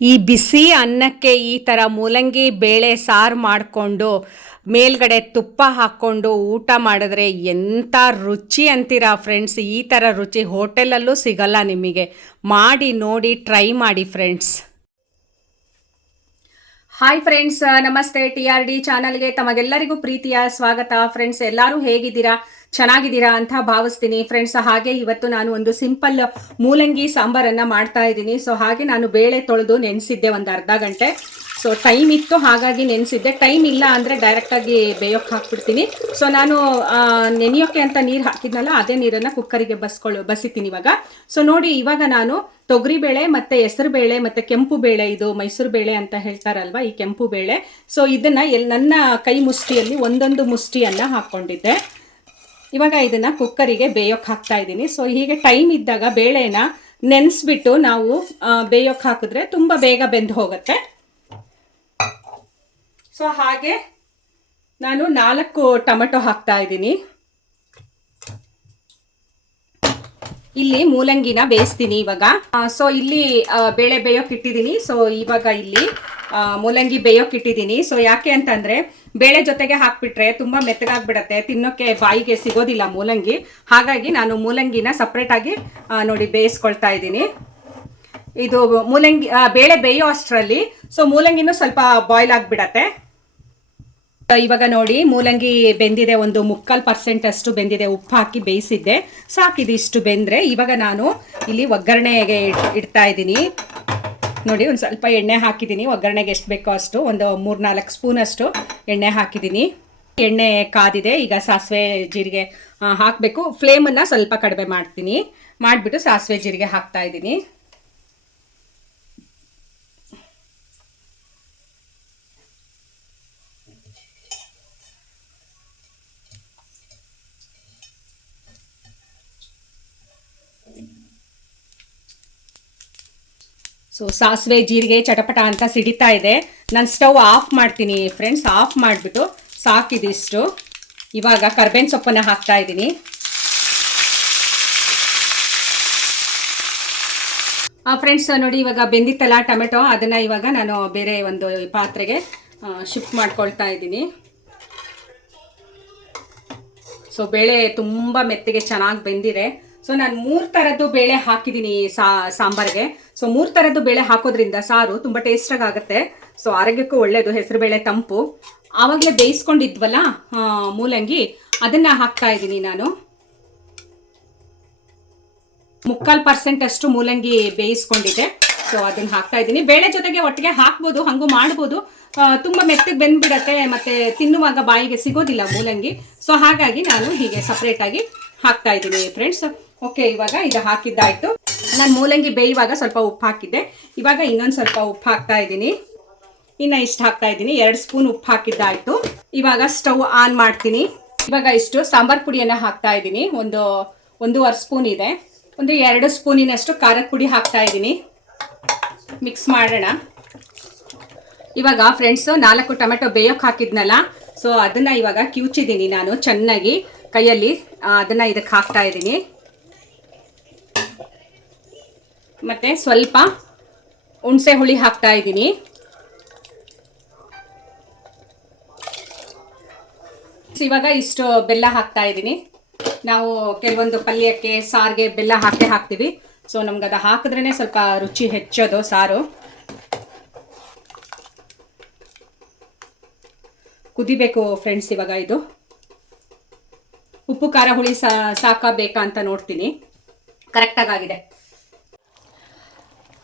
ಈ ಬಿಸಿ ಅನ್ನಕ್ಕೆ ಈ ಥರ ಮೂಲಂಗಿ ಬೇಳೆ ಸಾರು ಮಾಡಿಕೊಂಡು ಮೇಲ್ಗಡೆ ತುಪ್ಪ ಹಾಕ್ಕೊಂಡು ಊಟ ಮಾಡಿದ್ರೆ ಎಂಥ ರುಚಿ ಅಂತೀರಾ ಫ್ರೆಂಡ್ಸ್. ಈ ಥರ ರುಚಿ ಹೋಟೆಲಲ್ಲೂ ಸಿಗಲ್ಲ ನಿಮಗೆ. ಮಾಡಿ ನೋಡಿ, ಟ್ರೈ ಮಾಡಿ ಫ್ರೆಂಡ್ಸ್. ಹಾಯ್ ಫ್ರೆಂಡ್ಸ್, ನಮಸ್ತೆ. TRD ಚಾನಲ್ಗೆ ತಮಗೆಲ್ಲರಿಗೂ ಪ್ರೀತಿಯ ಸ್ವಾಗತ ಫ್ರೆಂಡ್ಸ್. ಎಲ್ಲರೂ ಹೇಗಿದ್ದೀರಾ? ಚೆನ್ನಾಗಿದ್ದೀರಾ ಅಂತ ಭಾವಿಸ್ತೀನಿ ಫ್ರೆಂಡ್ಸ್. ಹಾಗೆ ಇವತ್ತು ನಾನು ಒಂದು ಸಿಂಪಲ್ ಮೂಲಂಗಿ ಸಾಂಬಾರನ್ನು ಮಾಡ್ತಾ ಇದ್ದೀನಿ. ಸೊ ಹಾಗೆ ನಾನು ಬೇಳೆ ತೊಳೆದು ನೆನೆಸಿದ್ದೆ ಒಂದು ಅರ್ಧ ಗಂಟೆ. ಸೊ ಟೈಮ್ ಇತ್ತು ಹಾಗಾಗಿ ನೆನೆಸಿದ್ದೆ. ಟೈಮ್ ಇಲ್ಲ ಅಂದರೆ ಡೈರೆಕ್ಟಾಗಿ ಬೇಯೋಕ್ಕೆ ಹಾಕ್ಬಿಡ್ತೀನಿ. ಸೊ ನಾನು ನೆನೆಯೋಕ್ಕೆ ಅಂತ ನೀರು ಹಾಕಿದ್ನಲ್ಲ, ಅದೇ ನೀರನ್ನು ಕುಕ್ಕರಿಗೆ ಬಸಿತೀನಿ ಇವಾಗ. ಸೊ ನೋಡಿ, ಇವಾಗ ನಾನು ತೊಗರಿಬೇಳೆ ಮತ್ತು ಹೆಸರು ಬೇಳೆ ಮತ್ತು ಕೆಂಪು ಬೇಳೆ, ಇದು ಮೈಸೂರು ಬೇಳೆ ಅಂತ ಹೇಳ್ತಾರಲ್ವ, ಈ ಕೆಂಪು ಬೇಳೆ. ಸೊ ಇದನ್ನು ನನ್ನ ಕೈ ಮುಷ್ಟಿಯಲ್ಲಿ ಒಂದೊಂದು ಮುಷ್ಟಿಯನ್ನು ಹಾಕ್ಕೊಂಡಿದ್ದೆ. ಇವಾಗ ಇದನ್ನು ಕುಕ್ಕರಿಗೆ ಬೇಯೋಕ್ಕೆ ಹಾಕ್ತಾ ಇದ್ದೀನಿ. ಸೊ ಹೀಗೆ ಟೈಮ್ ಇದ್ದಾಗ ಬೇಳೆನ ನೆನೆಸ್ಬಿಟ್ಟು ನಾವು ಬೇಯೋಕ್ಕೆ ಹಾಕಿದ್ರೆ ತುಂಬ ಬೇಗ ಬೆಂದು ಹೋಗುತ್ತೆ. ಸೊ ಹಾಗೆ ನಾನು 4 ಟೊಮೆಟೊ ಹಾಕ್ತಾ ಇದ್ದೀನಿ. ಇಲ್ಲಿ ಮೂಲಂಗಿನ ಬೇಯಿಸ್ತೀನಿ ಇವಾಗ. ಸೊ ಇಲ್ಲಿ ಬೇಳೆ ಬೇಯೋಕೆ ಇಟ್ಟಿದ್ದೀನಿ. ಸೊ ಇವಾಗ ಇಲ್ಲಿ ಮೂಲಂಗಿ ಬೇಯೋಕೆ ಇಟ್ಟಿದ್ದೀನಿ. ಸೊ ಯಾಕೆ ಅಂತಂದರೆ ಬೇಳೆ ಜೊತೆಗೆ ಹಾಕ್ಬಿಟ್ರೆ ತುಂಬ ಮೆತ್ತಗಾಗ್ಬಿಡತ್ತೆ, ತಿನ್ನೋಕ್ಕೆ ಬಾಯಿಗೆ ಸಿಗೋದಿಲ್ಲ ಮೂಲಂಗಿ. ಹಾಗಾಗಿ ನಾನು ಮೂಲಂಗಿನ ಸಪ್ರೇಟಾಗಿ ನೋಡಿ ಬೇಯಿಸ್ಕೊಳ್ತಾ ಇದ್ದೀನಿ. ಇದು ಮೂಲಂಗಿ ಬೇಳೆ ಬೇಯೋ ಅಷ್ಟರಲ್ಲಿ ಸೊ ಮೂಲಂಗಿನೂ ಸ್ವಲ್ಪ ಬಾಯ್ಲ್ ಆಗಿಬಿಡತ್ತೆ. ಇವಾಗ ನೋಡಿ, ಮೂಲಂಗಿ ಬೆಂದಿದೆ, ಒಂದು 3/4% ಅಷ್ಟು ಬೆಂದಿದೆ. ಉಪ್ಪು ಹಾಕಿ ಬೇಯಿಸಿದ್ದೆ, ಸಾಕಿದಿಷ್ಟು ಬೆಂದರೆ. ಇವಾಗ ನಾನು ಇಲ್ಲಿ ಒಗ್ಗರಣೆಗೆ ಇಡ್ತಾ ಇದ್ದೀನಿ. ನೋಡಿ, ಒಂದು ಸ್ವಲ್ಪ ಎಣ್ಣೆ ಹಾಕಿದ್ದೀನಿ. ಒಗ್ಗರಣೆಗೆ ಎಷ್ಟು ಬೇಕೋ ಅಷ್ಟು, ಒಂದು 3-4 ಸ್ಪೂನ್ ಅಷ್ಟು ಎಣ್ಣೆ ಹಾಕಿದ್ದೀನಿ. ಎಣ್ಣೆ ಕಾದಿದೆ. ಈಗ ಸಾಸಿವೆ ಜೀರಿಗೆ ಹಾಕಬೇಕು. ಫ್ಲೇಮನ್ನು ಸ್ವಲ್ಪ ಕಡಿಮೆ ಮಾಡಿಬಿಟ್ಟು ಸಾಸಿವೆ ಜೀರಿಗೆ ಹಾಕ್ತಾ ಇದ್ದೀನಿ. ಸೊ ಸಾಸಿವೆ ಜೀರಿಗೆ ಚಟಪಟ ಅಂತ ಸಿಡಿತಾ ಇದೆ. ನಾನು ಸ್ಟವ್ ಆಫ್ ಮಾಡ್ತೀನಿ ಫ್ರೆಂಡ್ಸ್. ಆಫ್ ಮಾಡಿಬಿಟ್ಟು ಸಾಕಿದಿಷ್ಟು. ಇವಾಗ ಕರ್ಬೇವಿನ ಸೊಪ್ಪನ್ನು ಹಾಕ್ತಾ ಇದ್ದೀನಿ. ಫ್ರೆಂಡ್ಸ್ ನೋಡಿ, ಇವಾಗ ಬೆಂದಿತ್ತಲ್ಲ ಟೊಮೆಟೊ, ಅದನ್ನು ಇವಾಗ ನಾನು ಬೇರೆ ಒಂದು ಪಾತ್ರೆಗೆ ಶಿಫ್ಟ್ ಮಾಡ್ಕೊಳ್ತಾ ಇದ್ದೀನಿ. ಸೊ ಬೇಳೆ ತುಂಬ ಮೆತ್ತಗೆ ಚೆನ್ನಾಗಿ ಬೆಂದಿದೆ. ಸೊ ನಾನು 3 ಥರದ್ದು ಬೇಳೆ ಹಾಕಿದ್ದೀನಿ ಸಾಂಬಾರಿಗೆ. ಸೊ 3 ಥರದ್ದು ಬೇಳೆ ಹಾಕೋದ್ರಿಂದ ಸಾರು ತುಂಬ ಟೇಸ್ಟಾಗಿ ಆಗುತ್ತೆ. ಸೊ ಆರೋಗ್ಯಕ್ಕೂ ಒಳ್ಳೆಯದು. ಹೆಸರು ಬೇಳೆ ತಂಪು. ಆವಾಗಲೇ ಬೇಯಿಸ್ಕೊಂಡಿದ್ವಲ್ಲ ಮೂಲಂಗಿ, ಅದನ್ನು ಹಾಕ್ತಾ ಇದ್ದೀನಿ ನಾನು. 3/4% ಅಷ್ಟು ಮೂಲಂಗಿ ಬೇಯಿಸ್ಕೊಂಡಿದ್ದೆ. ಸೊ ಅದನ್ನು ಹಾಕ್ತಾ ಇದ್ದೀನಿ. ಬೇಳೆ ಜೊತೆಗೆ ಒಟ್ಟಿಗೆ ಹಾಕ್ಬೋದು, ಹಾಗೂ ಮಾಡ್ಬೋದು. ತುಂಬ ಮೆತ್ತಗೆ ಬೆಂದ್ಬಿಡತ್ತೆ, ಮತ್ತು ತಿನ್ನುವಾಗ ಬಾಯಿಗೆ ಸಿಗೋದಿಲ್ಲ ಮೂಲಂಗಿ. ಸೊ ಹಾಗಾಗಿ ನಾನು ಹೀಗೆ ಸಪ್ರೇಟಾಗಿ ಹಾಕ್ತಾ ಇದ್ದೀನಿ ಫ್ರೆಂಡ್ಸ್. ಓಕೆ, ಇವಾಗ ಇದು ಹಾಕಿದ್ದಾಯಿತು. ನಾನು ಮೂಲಂಗಿ ಬೇಯುವಾಗ ಸ್ವಲ್ಪ ಉಪ್ಪು ಹಾಕಿದ್ದೆ. ಇವಾಗ ಇನ್ನೊಂದು ಸ್ವಲ್ಪ ಉಪ್ಪು ಹಾಕ್ತಾ ಇದ್ದೀನಿ. ಇನ್ನು ಇಷ್ಟು ಹಾಕ್ತಾ ಇದ್ದೀನಿ. 2 ಸ್ಪೂನ್ ಉಪ್ಪು ಹಾಕಿದ್ದಾಯಿತು. ಇವಾಗ ಸ್ಟವ್ ಆನ್ ಮಾಡ್ತೀನಿ. ಇವಾಗ ಇಷ್ಟು ಸಾಂಬಾರು ಪುಡಿಯನ್ನು ಹಾಕ್ತಾ ಇದ್ದೀನಿ. 1.5 ಸ್ಪೂನ್ ಇದೆ. ಒಂದು 2 ಸ್ಪೂನಿನಷ್ಟು ಖಾರದ ಪುಡಿ ಹಾಕ್ತಾ ಇದ್ದೀನಿ. ಮಿಕ್ಸ್ ಮಾಡೋಣ. ಇವಾಗ ಫ್ರೆಂಡ್ಸು 4 ಟೊಮೆಟೊ ಬೇಯೋಕ್ಕೆ ಹಾಕಿದ್ನಲ್ಲ, ಸೊ ಅದನ್ನು ಇವಾಗ ಕಿವುಚಿದ್ದೀನಿ ನಾನು ಚೆನ್ನಾಗಿ ಕೈಯಲ್ಲಿ. ಅದನ್ನು ಇದಕ್ಕೆ ಹಾಕ್ತಾ ಇದ್ದೀನಿ. ಮತ್ತು ಸ್ವಲ್ಪ ಹುಣಸೆ ಹುಳಿ ಹಾಕ್ತಾ ಇದ್ದೀನಿ. ಇವಾಗ ಇಷ್ಟು ಬೆಲ್ಲ ಹಾಕ್ತಾ ಇದ್ದೀನಿ. ನಾವು ಕೆಲವೊಂದು ಪಲ್ಯಕ್ಕೆ, ಸಾರಿಗೆ ಬೆಲ್ಲ ಹಾಕ್ತೀವಿ. ಸೊ ನಮ್ಗೆ ಅದು ಹಾಕಿದ್ರೇ ಸ್ವಲ್ಪ ರುಚಿ ಹೆಚ್ಚೋದು ಸಾರು. ಕುದಿಬೇಕು ಫ್ರೆಂಡ್ಸ್. ಇವಾಗ ಇದು ಉಪ್ಪು ಖಾರ ಹುಳಿ ಸಾಕಾ ಬೇಕಾ ಅಂತ ನೋಡ್ತೀನಿ. ಕರೆಕ್ಟಾಗಿದೆ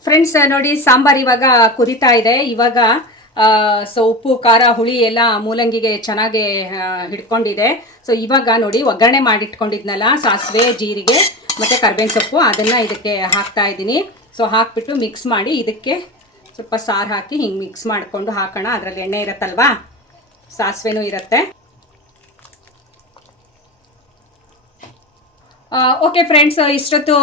ಫ್ರೆಂಡ್ಸ್. ನೋಡಿ, ಸಾಂಬಾರು ಇವಾಗ ಕುದಿತಾ ಇದೆ. ಇವಾಗ ಸೊ ಉಪ್ಪು ಖಾರ ಹುಳಿ ಎಲ್ಲ ಮೂಲಂಗಿಗೆ ಚೆನ್ನಾಗಿ ಹಿಡ್ಕೊಂಡಿದೆ. ಸೊ ಇವಾಗ ನೋಡಿ, ಒಗ್ಗರಣೆ ಮಾಡಿಟ್ಕೊಂಡಿದ್ನಲ್ಲ, ಸಾಸಿವೆ ಜೀರಿಗೆ ಮತ್ತು ಕರ್ಬೇವಿನ ಸೊಪ್ಪು, ಅದನ್ನು ಇದಕ್ಕೆ ಹಾಕ್ತಾ ಇದ್ದೀನಿ. ಸೊ ಹಾಕ್ಬಿಟ್ಟು ಮಿಕ್ಸ್ ಮಾಡಿ, ಇದಕ್ಕೆ ಸ್ವಲ್ಪ ಸಾರು ಹಾಕಿ ಹಿಂಗೆ ಮಿಕ್ಸ್ ಮಾಡಿಕೊಂಡು ಹಾಕೋಣ. ಅದರಲ್ಲಿ ಎಣ್ಣೆ ಇರುತ್ತಲ್ವಾ, ಸಾಸಿವೆನೂ ಇರುತ್ತೆ. ಓಕೆ ಫ್ರೆಂಡ್ಸ್, ಇಷ್ಟೊತ್ತು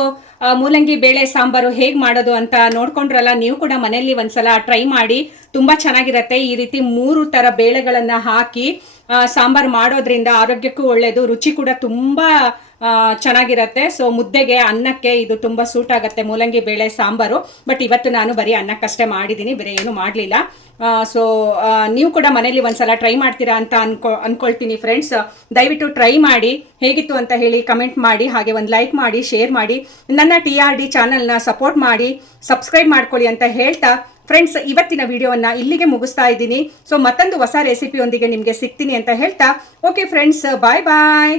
ಮೂಲಂಗಿ ಬೇಳೆ ಸಾಂಬಾರು ಹೇಗೆ ಮಾಡೋದು ಅಂತ ನೋಡ್ಕೊಂಡ್ರಲ್ಲ. ನೀವು ಕೂಡ ಮನೆಯಲ್ಲಿ ಒಂದ್ಸಲ ಟ್ರೈ ಮಾಡಿ, ತುಂಬ ಚೆನ್ನಾಗಿರುತ್ತೆ. ಈ ರೀತಿ 3 ಥರ ಬೇಳೆಗಳನ್ನು ಹಾಕಿ ಸಾಂಬಾರು ಮಾಡೋದ್ರಿಂದ ಆರೋಗ್ಯಕ್ಕೂ ಒಳ್ಳೆಯದು, ರುಚಿ ಕೂಡ ತುಂಬ ಚೆನ್ನಾಗಿರತ್ತೆ. ಸೊ ಮುದ್ದೆಗೆ, ಅನ್ನಕ್ಕೆ ಇದು ತುಂಬ ಸೂಟ್ ಆಗುತ್ತೆ ಮೂಲಂಗಿ ಬೇಳೆ ಸಾಂಬಾರು. ಬಟ್ ಇವತ್ತು ನಾನು ಬರೀ ಅನ್ನಕ್ಕಷ್ಟೇ ಮಾಡಿದ್ದೀನಿ, ಬೇರೆ ಏನು ಮಾಡಲಿಲ್ಲ. ಸೊ ನೀವು ಕೂಡ ಮನೇಲಿ ಒಂದ್ಸಲ ಟ್ರೈ ಮಾಡ್ತೀರಾ ಅಂತ ಅನ್ಕೊಳ್ತೀನಿ ಫ್ರೆಂಡ್ಸ್. ದಯವಿಟ್ಟು ಟ್ರೈ ಮಾಡಿ, ಹೇಗಿತ್ತು ಅಂತ ಹೇಳಿ ಕಮೆಂಟ್ ಮಾಡಿ, ಹಾಗೆ ಒಂದು ಲೈಕ್ ಮಾಡಿ, ಶೇರ್ ಮಾಡಿ, ನನ್ನ TRD ಚಾನಲ್ನ ಸಪೋರ್ಟ್ ಮಾಡಿ, ಸಬ್ಸ್ಕ್ರೈಬ್ ಮಾಡ್ಕೊಳ್ಳಿ ಅಂತ ಹೇಳ್ತಾ ಫ್ರೆಂಡ್ಸ್ ಇವತ್ತಿನ ವಿಡಿಯೋವನ್ನು ಇಲ್ಲಿಗೆ ಮುಗಿಸ್ತಾ ಇದ್ದೀನಿ. ಸೊ ಮತ್ತೊಂದು ಹೊಸ ರೆಸಿಪಿಯೊಂದಿಗೆ ನಿಮಗೆ ಸಿಗ್ತೀನಿ ಅಂತ ಹೇಳ್ತಾ, ಓಕೆ ಫ್ರೆಂಡ್ಸ್, ಬಾಯ್ ಬಾಯ್.